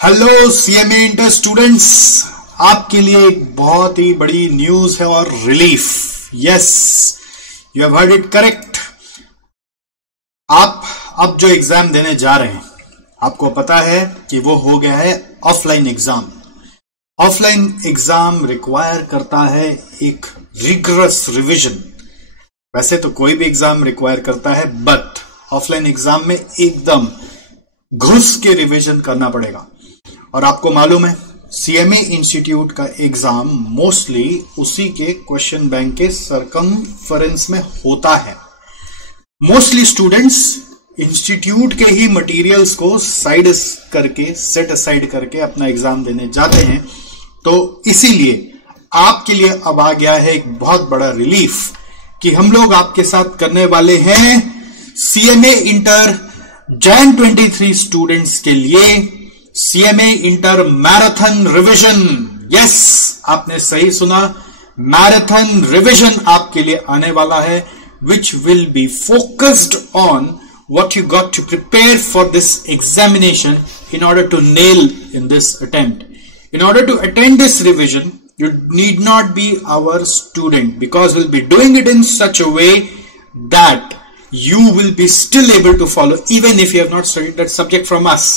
Hello CMA inter students, आपके लिए एक बहुत ही बड़ी न्यूज है और relief. Yes, you have heard it correct. आप अब जो एग्जाम देने जा रहे हैं, आपको पता है कि वो हो गया है offline exam. Offline exam require करता है एक रिगरस रिवीजन। वैसे तो कोई भी एग्जाम रिक्वायर करता है, बट ऑफलाइन एग्जाम में एकदम घुस के रिवीजन करना पड़ेगा। और आपको मालूम है सीएमए इंस्टीट्यूट का एग्जाम मोस्टली उसी के क्वेश्चन बैंक के सरकमफरेंस में होता है। मोस्टली स्टूडेंट्स इंस्टीट्यूट के ही मटेरियल्स को साइड करके, सेट असाइड करके अपना एग्जाम देने जाते हैं। तो इसीलिए आपके लिए अब आ गया है एक बहुत बड़ा रिलीफ कि हम लोग आपके साथ करने वाले हैं सीएमए इंटर जैन 23 स्टूडेंट्स के लिए CMA inter marathon revision. Yes, आपने सही सुना, मैराथन रिवीजन आपके लिए आने वाला है, which will be focused on what you got to prepare for this examination in order to nail in this attempt. In order to attend this revision, you need not be our student, because we'll be doing it in such a way that you will be still able to follow even if you have not studied that subject from us.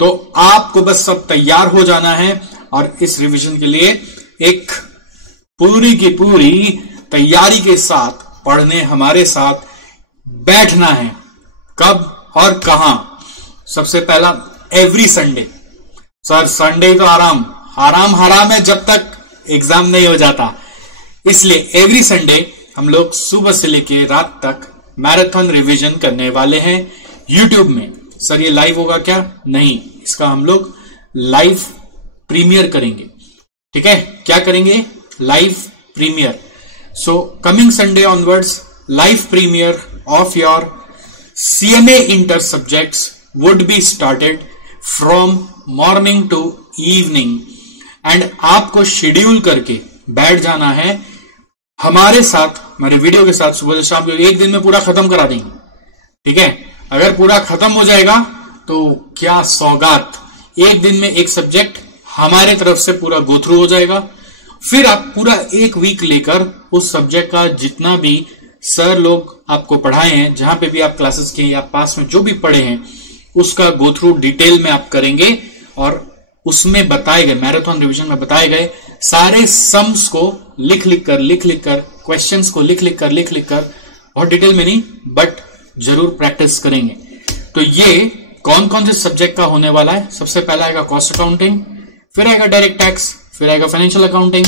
तो आपको बस सब तैयार हो जाना है और इस रिवीजन के लिए एक पूरी की पूरी तैयारी के साथ पढ़ने हमारे साथ बैठना है। कब और कहां? सबसे पहला एवरी संडे। सर संडे तो हराम है जब तक एग्जाम नहीं हो जाता, इसलिए एवरी संडे हम लोग सुबह से लेके रात तक मैराथन रिवीजन करने वाले हैं यूट्यूब में। सर ये लाइव होगा क्या? नहीं, इसका हम लोग लाइव प्रीमियर करेंगे। ठीक है, क्या करेंगे? Live premiere. So coming Sunday onwards live premiere of your CMA inter subjects would be started from morning to evening, and आपको शेड्यूल करके बैठ जाना है हमारे साथ, हमारे वीडियो के साथ। सुबह से शाम को एक दिन में पूरा खत्म करा देंगे। ठीक है, अगर पूरा खत्म हो जाएगा तो क्या सौगात, एक दिन में एक सब्जेक्ट हमारे तरफ से पूरा गो थ्रू हो जाएगा। फिर आप पूरा एक वीक लेकर उस सब्जेक्ट का जितना भी सर लोग आपको पढ़ाए हैं, जहां पे भी आप क्लासेस के या पास में जो भी पढ़े हैं, उसका गो थ्रू डिटेल में आप करेंगे। और उसमें बताए गए, मैराथन रिवीजन में बताए गए सारे सम्स को लिख लिख कर क्वेश्चंस को लिख लिख कर, बहुत डिटेल में नहीं बट जरूर प्रैक्टिस करेंगे। तो ये कौन कौन से सब्जेक्ट का होने वाला है? सबसे पहला आएगा कॉस्ट अकाउंटिंग, फिर आएगा डायरेक्ट टैक्स, फिर आएगा फाइनेंशियल अकाउंटिंग,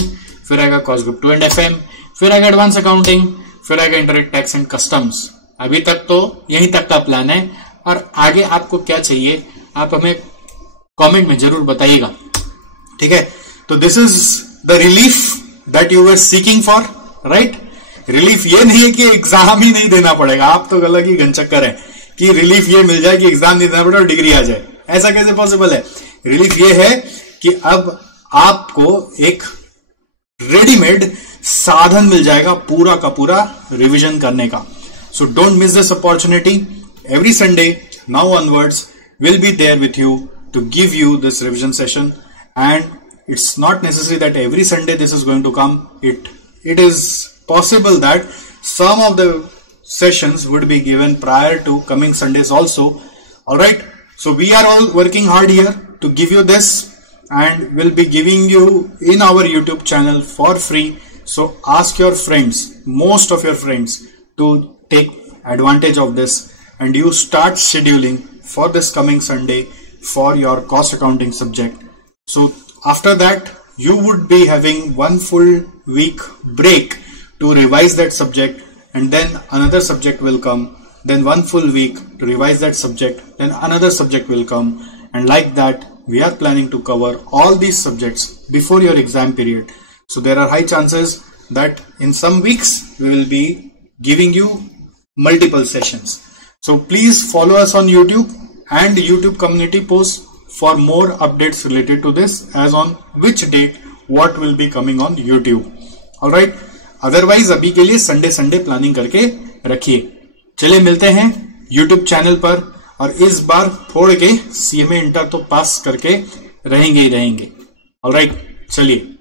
फिर आएगा कॉस्ट ग्रुप 2 एंड एफएम, फिर आएगा एडवांस अकाउंटिंग, फिर आएगा इंडायरेक्ट टैक्स एंड कस्टम्स। अभी तक तो यहीं तक का प्लान है, और आगे आपको क्या चाहिए आप हमें कमेंट में जरूर बताइएगा। ठीक है, तो this is the relief that you were seeking for, right? Relief ये नहीं है कि एग्जाम ही नहीं देना पड़ेगा। आप तो अलग ही गनचक्कर है कि रिलीफ ये मिल जाए कि एग्जाम नहीं देना पड़े और डिग्री आ जाए। ऐसा कैसे पॉसिबल है? रिलीफ ये है कि अब आपको एक रेडीमेड साधन मिल जाएगा पूरा का पूरा रिवीजन करने का। So don't miss this opportunity. Every Sunday now onwards will be there with you to give you this revision session, and it's not necessary that every Sunday this is going to come. It is possible that some of the sessions would be given prior to coming Sundays also. All right, so we are all working hard here to give you this, and we'll be giving you in our YouTube channel for free. So ask your friends, most of your friends, to take advantage of this, and you start scheduling for this coming Sunday for your cost accounting subject. So after that you would be having one full week break to revise that subject, and then another subject will come, then one full week to revise that subject, then another subject will come, and like that we are planning to cover all these subjects before your exam period. So there are high chances that in some weeks we will be giving you multiple sessions. So please follow us on YouTube and YouTube community posts for more updates related to this, as on which date what will be coming on YouTube. All right, otherwise अभी के लिए Sunday planning करके रखिए। चलिए मिलते हैं YouTube channel पर, और इस बार फोड़ के सीएमए इंटर तो पास करके रहेंगे ही रहेंगे। ऑलराइट, चलिए